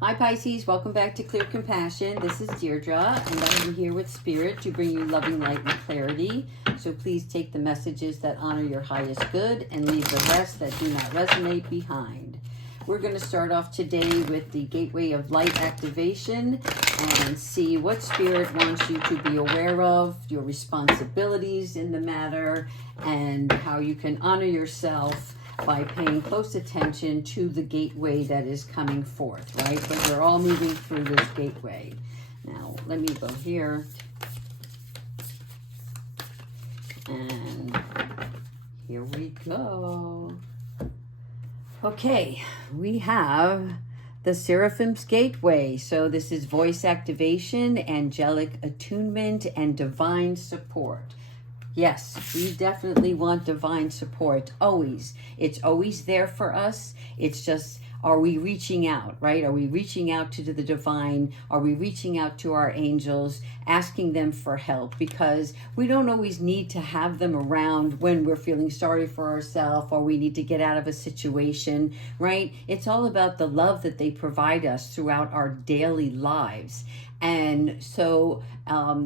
Hi Pisces, welcome back to Clear Compassion. This is Deirdre, and I'm here with Spirit to bring you loving light and clarity. So please take the messages that honor your highest good and leave the rest that do not resonate behind. We're going to start off today with the Gateway of Light activation and see what Spirit wants you to be aware of, your responsibilities in the matter, and how you can honor yourself by paying close attention to the gateway that is coming forth, right? Because we're all moving through this gateway. Now, let me go here. And here we go. Okay, we have the Seraphim's Gateway. So this is voice activation, angelic attunement, and divine support. Yes, we definitely want divine support, always. It's always there for us. It's just, are we reaching out, right? Are we reaching out to the divine? Are we reaching out to our angels, asking them for help? Because we don't always need to have them around when we're feeling sorry for ourselves or we need to get out of a situation, right? It's all about the love that they provide us throughout our daily lives. And so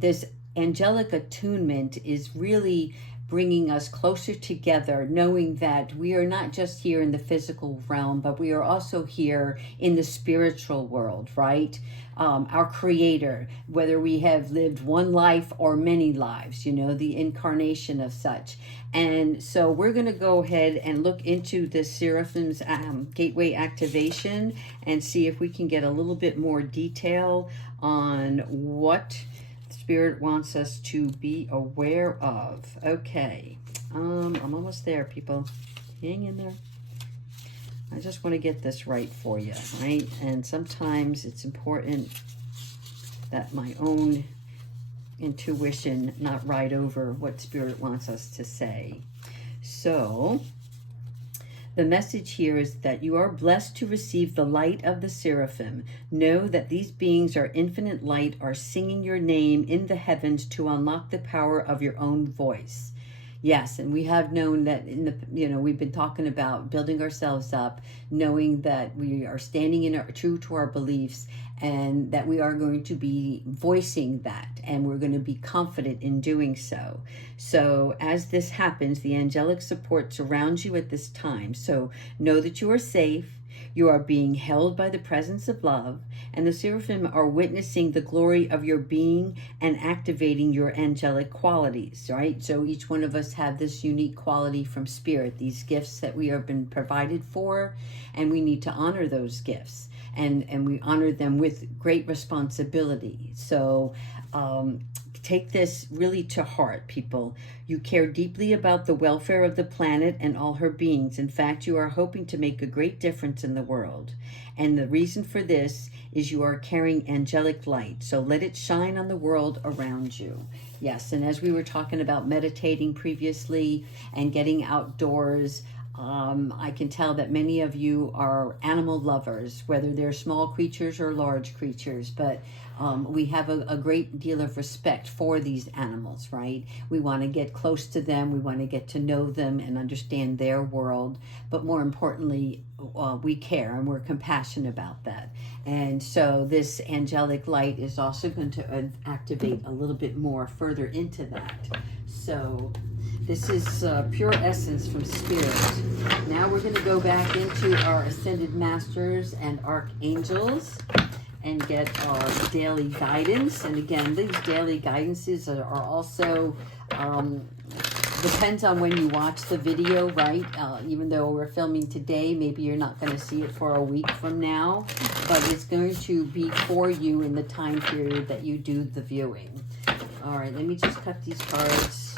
this angelic attunement is really bringing us closer together, knowing that we are not just here in the physical realm, but we are also here in the spiritual world, right? Our creator, whether we have lived one life or many lives, you know, the incarnation of such. And so we're going to go ahead and look into this Seraphim's gateway activation and see if we can get a little bit more detail on what Spirit wants us to be aware of. Okay, I'm almost there, people. Hang in there. I just want to get this right for you, right? And sometimes it's important that my own intuition not ride over what Spirit wants us to say. So the message here is that you are blessed to receive the light of the Seraphim. Know that these beings are infinite light, are singing your name in the heavens to unlock the power of your own voice. Yes, and we have known that we've been talking about building ourselves up, knowing that we are standing true to our beliefs, and that we are going to be voicing that, and we're going to be confident in doing so. So as this happens, the angelic support surrounds you at this time. So know that you are safe. You are being held by the presence of love, and the Seraphim are witnessing the glory of your being and activating your angelic qualities, right? So each one of us have this unique quality from Spirit, these gifts that we have been provided for, and we need to honor those gifts. And we honor them with great responsibility. So take this really to heart, people. You care deeply about the welfare of the planet and all her beings. In fact, you are hoping to make a great difference in the world. And the reason for this is you are carrying angelic light. So let it shine on the world around you. Yes, and as we were talking about meditating previously and getting outdoors, I can tell that many of you are animal lovers, whether they're small creatures or large creatures, but we have a great deal of respect for these animals, right? We want to get close to them. We want to get to know them and understand their world. But more importantly, we care and we're compassionate about that. And so this angelic light is also going to activate a little bit more further into that. So this is pure essence from Spirit. Now we're going to go back into our Ascended Masters and Archangels and get our daily guidance. And again, these daily guidances are also, depends on when you watch the video, right? Even though we're filming today, maybe you're not going to see it for a week from now, but it's going to be for you in the time period that you do the viewing. All right, let me just cut these cards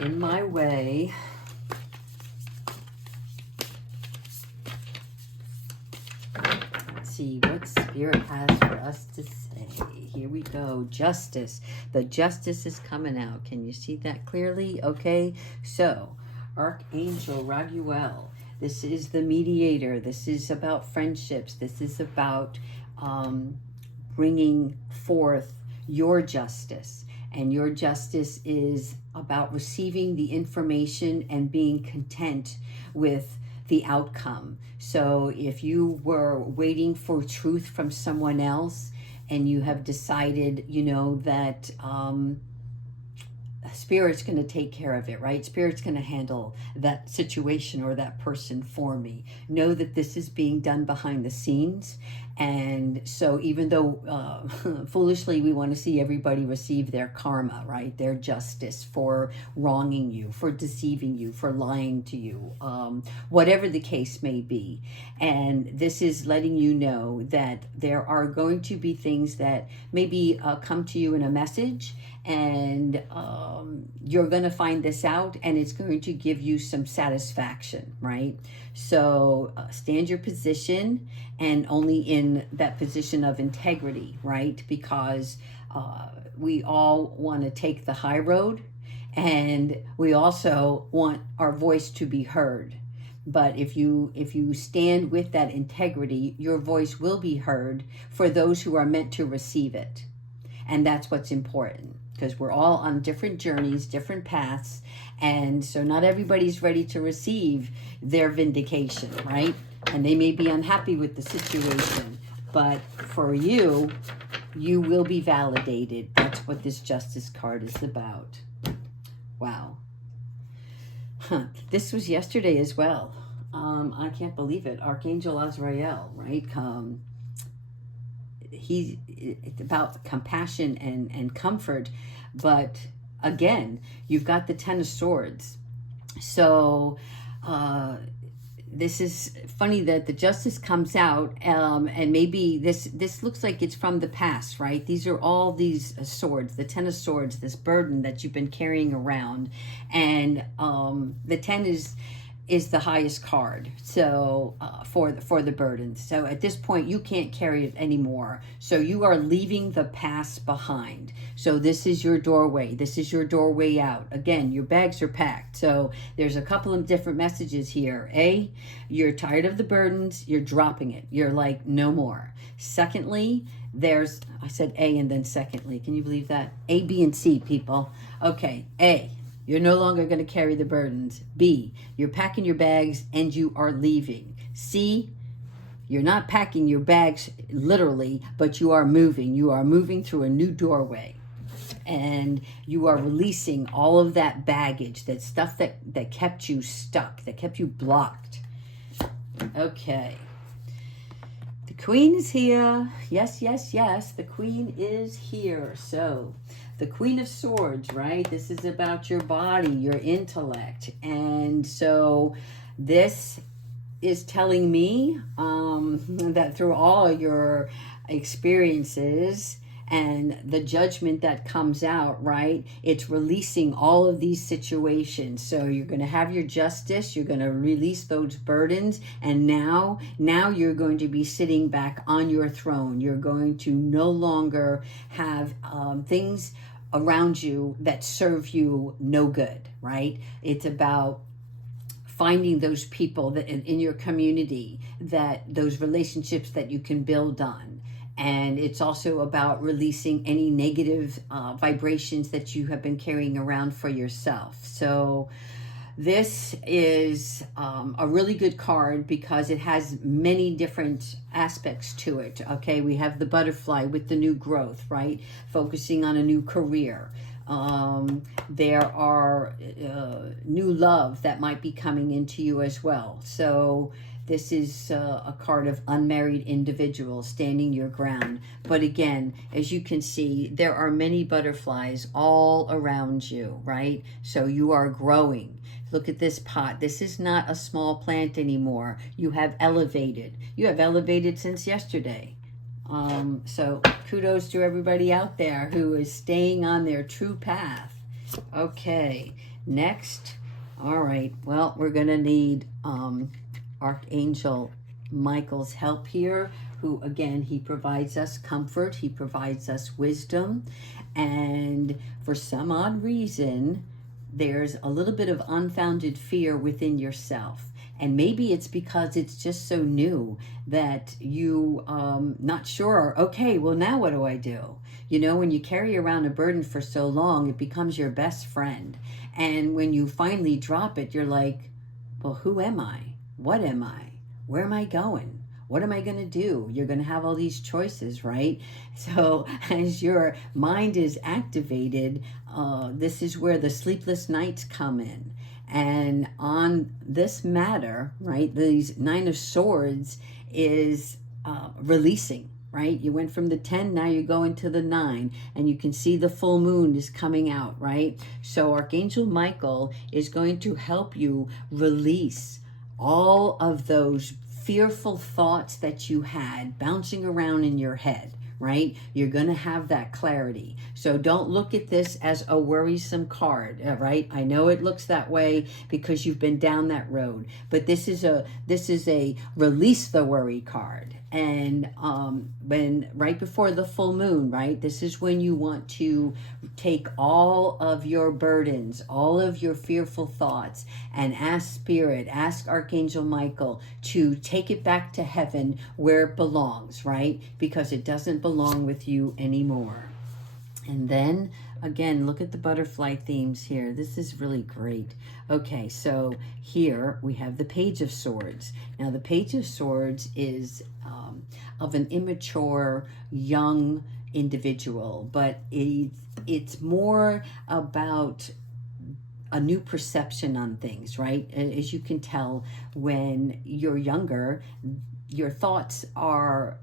in my way. Let's see what Spirit has for us to say. Here we go. Justice. The justice is coming out. Can you see that clearly? Okay. So, Archangel Raguel. This is the mediator. This is about friendships. This is about bringing forth your justice. And your justice is about receiving the information and being content with the outcome. So if you were waiting for truth from someone else and you have decided, you know, that Spirit's going to take care of it, right? Spirit's going to handle that situation or that person for me. Know that this is being done behind the scenes. And so even though foolishly we want to see everybody receive their karma, right? Their justice for wronging you, for deceiving you, for lying to you, whatever the case may be. And this is letting you know that there are going to be things that maybe come to you in a message, and you're going to find this out, and it's going to give you some satisfaction, right? So stand your position, and only in that position of integrity, right? Because we all want to take the high road, and we also want our voice to be heard. But if you stand with that integrity, your voice will be heard for those who are meant to receive it. And that's what's important, because we're all on different journeys, different paths. And so not everybody's ready to receive their vindication, right? And they may be unhappy with the situation. But for you, you will be validated. That's what this Justice card is about. Wow. This was yesterday as well. I can't believe it. Archangel Azrael, right? It's about compassion and comfort. But again, you've got the Ten of Swords. So this is funny that the Justice comes out, and maybe this looks like it's from the past, right? These are all these swords, the Ten of Swords, this burden that you've been carrying around. And the 10 is the highest card, so for the burden. So at this point you can't carry it anymore, so you are leaving the past behind. So this is your doorway, this is your doorway out. Again, your bags are packed. So there's a couple of different messages here. A, you're tired of the burdens, you're dropping it, you're like, no more. Secondly, I said A and then secondly, can you believe that? A, B, and C, people. Okay, A, you're no longer going to carry the burdens. B, you're packing your bags and you are leaving. C, you're not packing your bags literally, but you are moving. You are moving through a new doorway. And you are releasing all of that baggage, that stuff that kept you stuck, that kept you blocked. Okay. The Queen is here. Yes, yes, yes. The Queen is here. So the Queen of Swords, right? This is about your body, your intellect. And so this is telling me that through all your experiences and the judgment that comes out, right? It's releasing all of these situations. So you're going to have your justice, you're going to release those burdens, and now you're going to be sitting back on your throne. You're going to no longer have things around you that serve you no good, right? It's about finding those people that in your community, that those relationships that you can build on. And it's also about releasing any negative vibrations that you have been carrying around for yourself. So this is a really good card because it has many different aspects to it. Okay, we have the butterfly with the new growth, right? Focusing on a new career. There are new love that might be coming into you as well. So this is a card of unmarried individuals standing your ground. But again, as you can see, there are many butterflies all around you, right? So you are growing. Look at this pot. This is not a small plant anymore. You have elevated. You have elevated since yesterday. So kudos to everybody out there who is staying on their true path. Okay, next. All right, well, we're going to need Archangel Michael's help here, who, again, he provides us comfort, he provides us wisdom, and for some odd reason, there's a little bit of unfounded fear within yourself. And maybe it's because it's just so new that you not sure, okay, well, now what do I do? You know, when you carry around a burden for so long, it becomes your best friend. And when you finally drop it, you're like, well, who am I? What am I? Where am I going? What am I going to do? You're going to have all these choices, right? So as your mind is activated, this is where the sleepless nights come in. And on this matter, right, these Nine of Swords is releasing, right? You went from the 10, now you're going to the 9, and you can see the full moon is coming out, right? So Archangel Michael is going to help you release all of those fearful thoughts that you had bouncing around in your head, right? You're going to have that clarity. So don't look at this as a worrisome card, right? I know it looks that way because you've been down that road, but this is a release the worry card. And when right before the full moon, right, this is when you want to take all of your burdens, all of your fearful thoughts, and ask Spirit, ask Archangel Michael to take it back to heaven where it belongs, right? Because it doesn't belong with you anymore. And then again, look at the butterfly themes here. This is really great. Okay, so here we have the Page of Swords. Now the Page of Swords is of an immature young individual, but it's more about a new perception on things, right? As you can tell, when you're younger, your thoughts are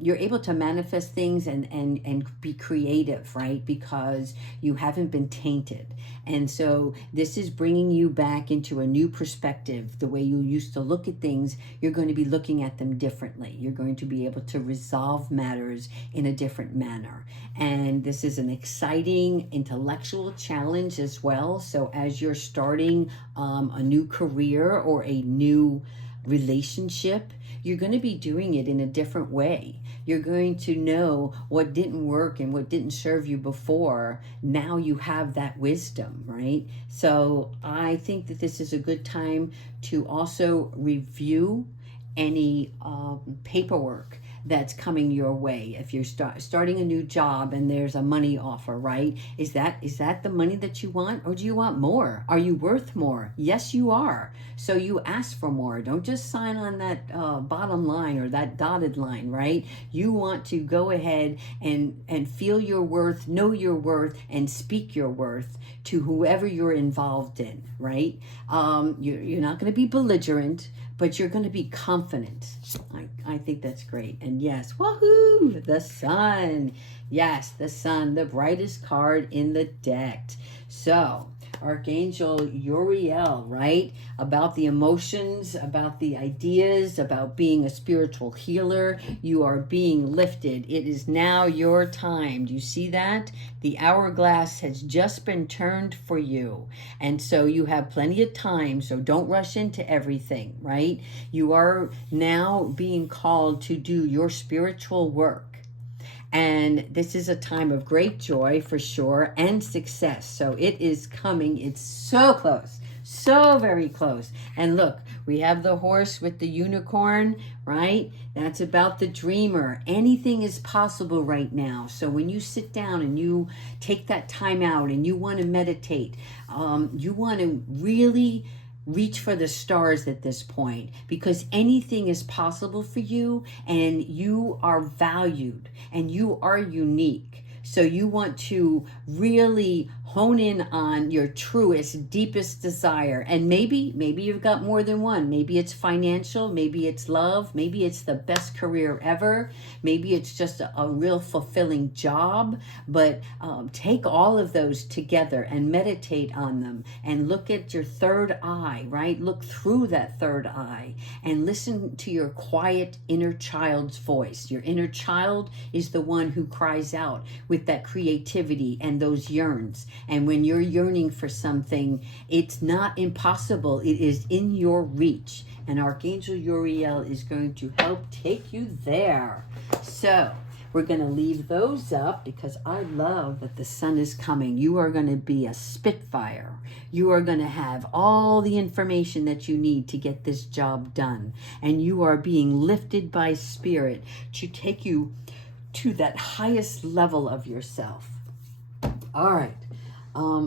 you're able to manifest things and be creative, right? Because you haven't been tainted. And so this is bringing you back into a new perspective. The way you used to look at things, you're going to be looking at them differently. You're going to be able to resolve matters in a different manner. And this is an exciting intellectual challenge as well. So as you're starting a new career or a new relationship, you're going to be doing it in a different way. You're going to know what didn't work and what didn't serve you before. Now you have that wisdom, right? So I think that this is a good time to also review any paperwork that's coming your way. If you're starting a new job and there's a money offer, right? Is that the money that you want, or do you want more? Are you worth more? Yes, you are. So you ask for more. Don't just sign on that bottom line or that dotted line, right? You want to go ahead and feel your worth, know your worth, and speak your worth to whoever you're involved in, right? You're not going to be belligerent, but you're going to be confident. I think that's great. And yes, woohoo, the sun. Yes, the sun, the brightest card in the deck. So, Archangel Uriel, right? About the emotions, about the ideas, about being a spiritual healer. You are being lifted. It is now your time. Do you see that? The hourglass has just been turned for you. And so you have plenty of time. So don't rush into everything, right? You are now being called to do your spiritual work. And this is a time of great joy for sure, and success. So it is coming. It's so close, so very close. And look, we have the horse with the unicorn, right? That's about the dreamer. Anything is possible right now. So when you sit down and you take that time out and you want to meditate, you want to really reach for the stars at this point, because anything is possible for you, and you are valued and you are unique. So you want to really hone in on your truest, deepest desire. And maybe you've got more than one. Maybe it's financial, maybe it's love, maybe it's the best career ever, maybe it's just a real fulfilling job. But take all of those together and meditate on them and look at your third eye, right? Look through that third eye and listen to your quiet inner child's voice. Your inner child is the one who cries out with that creativity and those yearns. And when you're yearning for something, it's not impossible. It is in your reach. And Archangel Uriel is going to help take you there. So we're going to leave those up because I love that the sun is coming. You are going to be a spitfire. You are going to have all the information that you need to get this job done. And you are being lifted by Spirit to take you to that highest level of yourself. All right.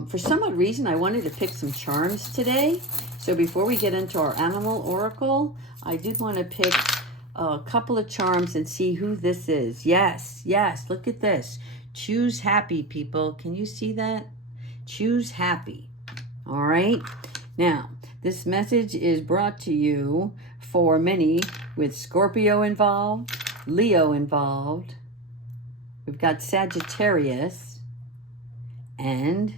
For some odd reason, I wanted to pick some charms today. So before we get into our animal oracle, I did want to pick a couple of charms and see who this is. Yes, yes, look at this. Choose happy, people. Can you see that? Choose happy. All right. Now, this message is brought to you for many with Scorpio involved, Leo involved. We've got Sagittarius, and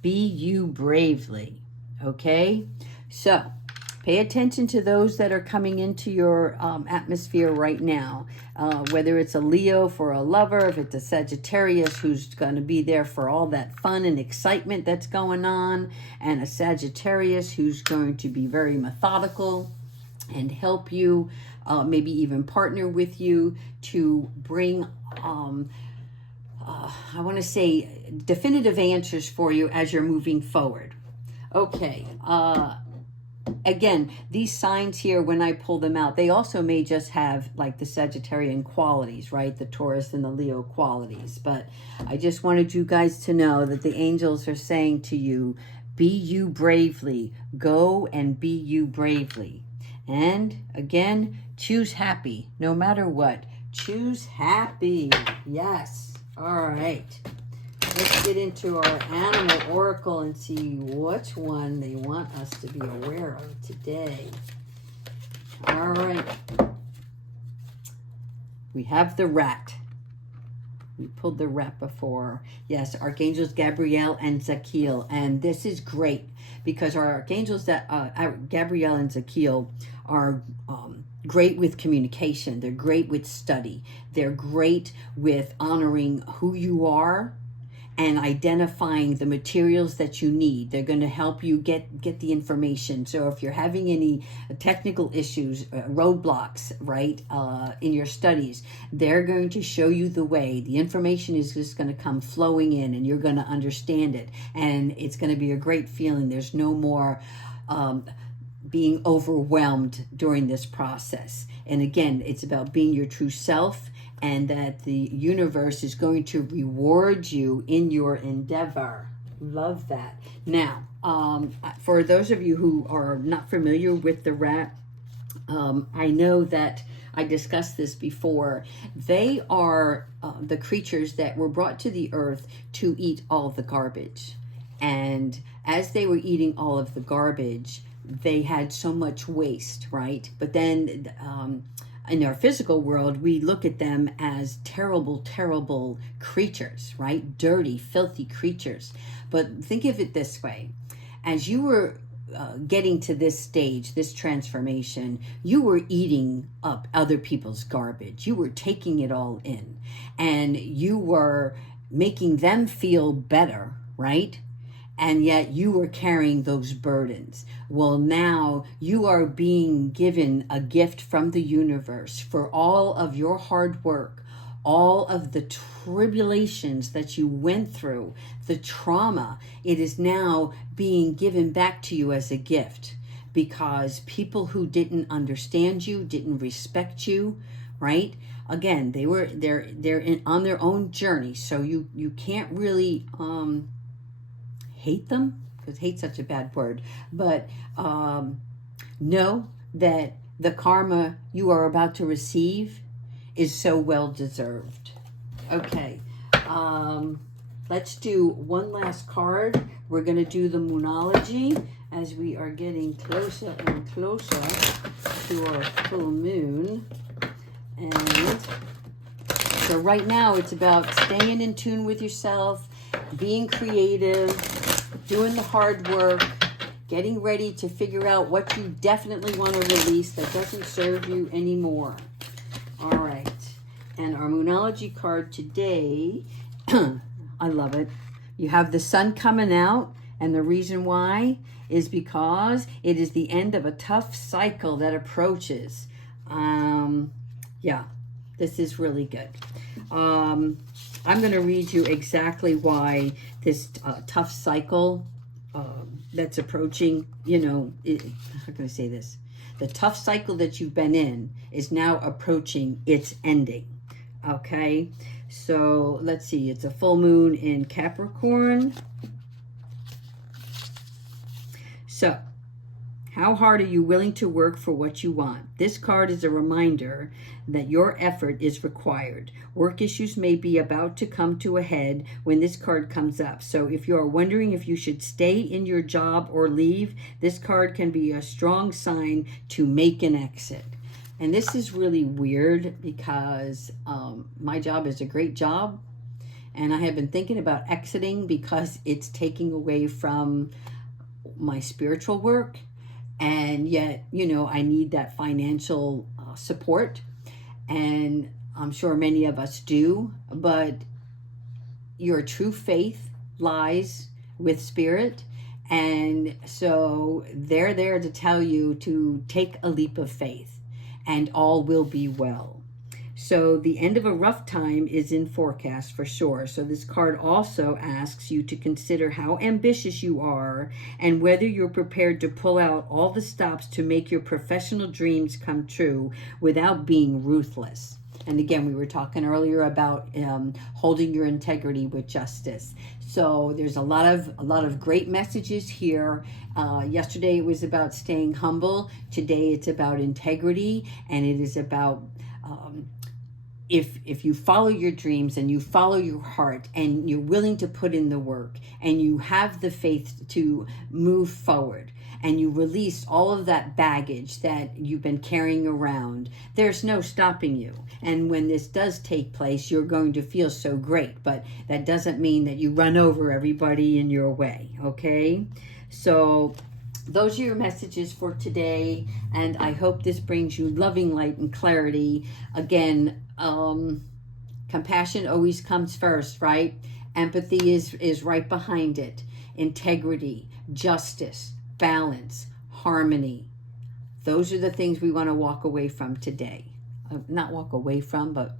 be you bravely. Okay? So, pay attention to those that are coming into your atmosphere right now. Whether it's a Leo for a lover, if it's a Sagittarius who's going to be there for all that fun and excitement that's going on, and a Sagittarius who's going to be very methodical and help you, maybe even partner with you to bring, I want to say, definitive answers for you as you're moving forward. Okay. Again, these signs here, when I pull them out, they also may just have like the Sagittarian qualities, right? The Taurus and the Leo qualities. But I just wanted you guys to know that the angels are saying to you, be you bravely. Go and be you bravely. And again, choose happy, no matter what. Choose happy. Yes. All right. Let's get into our animal oracle and see which one they want us to be aware of today. All right. We have the rat. We pulled the rat before. Yes, Archangels Gabrielle and Zakiel. And this is great because our Archangels, Gabrielle and Zakiel, are great with communication. They're great with study. They're great with honoring who you are and identifying the materials that you need. They're going to help you get the information. So if you're having any technical issues, roadblocks, right, in your studies, they're going to show you the way. The information is just going to come flowing in and you're going to understand it. And it's going to be a great feeling. There's no more being overwhelmed during this process. And again, it's about being your true self, and that the universe is going to reward you in your endeavor. Love that. Now, for those of you who are not familiar with the rat, I know that I discussed this before. They are the creatures that were brought to the earth to eat all the garbage. And as they were eating all of the garbage, they had so much waste, right? But then in our physical world, we look at them as terrible, terrible creatures, right? Dirty, filthy creatures. But think of it this way. As you were getting to this stage, this transformation, you were eating up other people's garbage. You were taking it all in. And you were making them feel better, right? And yet you were carrying those burdens. Well, now you are being given a gift from the universe for all of your hard work, all of the tribulations that you went through, the trauma. It is now being given back to you as a gift, because people who didn't understand you, didn't respect you, right? Again, they're on their own journey. So you can't really hate them, because hate's such a bad word, but know that the karma you are about to receive is so well deserved. Okay, let's do one last card. We're going to do the Moonology as we are getting closer and closer to our full moon. And so right now it's about staying in tune with yourself, being creative, doing the hard work, getting ready to figure out what you definitely want to release that doesn't serve you anymore. All right. And our Moonology card today, I love it. You have the sun coming out, and the reason why is because it is the end of a tough cycle that approaches. Yeah, this is really good. I'm going to read you exactly why this tough cycle that's approaching, how can I say this? The tough cycle that you've been in is now approaching its ending. Okay, so let's see. It's a full moon in Capricorn. So How hard are you willing to work for what you want? This card is a reminder that your effort is required. Work issues may be about to come to a head when this card comes up. So if you are wondering if you should stay in your job or leave, this card can be a strong sign to make an exit. And this is really weird because my job is a great job. And I have been thinking about exiting because it's taking away from my spiritual work. And yet, you know, I need that financial support. And I'm sure many of us do. But your true faith lies with spirit. And so they're there to tell you to take a leap of faith and all will be well. So the end of a rough time is in forecast for sure. So this card also asks you to consider how ambitious you are and whether you're prepared to pull out all the stops to make your professional dreams come true without being ruthless. And again, we were talking earlier about holding your integrity with justice. So there's a lot of great messages here. Yesterday it was about staying humble. Today it's about integrity, and it is about if you follow your dreams and you follow your heart and you're willing to put in the work and you have the faith to move forward and you release all of that baggage that you've been carrying around, there's no stopping you. And when this does take place, you're going to feel so great, but that doesn't mean that you run over everybody in your way, okay? So those are your messages for today, and I hope this brings you loving light and clarity. Again, compassion always comes first, right? Empathy is right behind it. Integrity, justice, balance, harmony. Those are the things we want to walk away from today. Not walk away from, but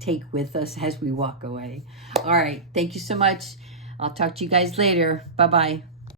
take with us as we walk away. All right. Thank you so much. I'll talk to you guys later. Bye-bye.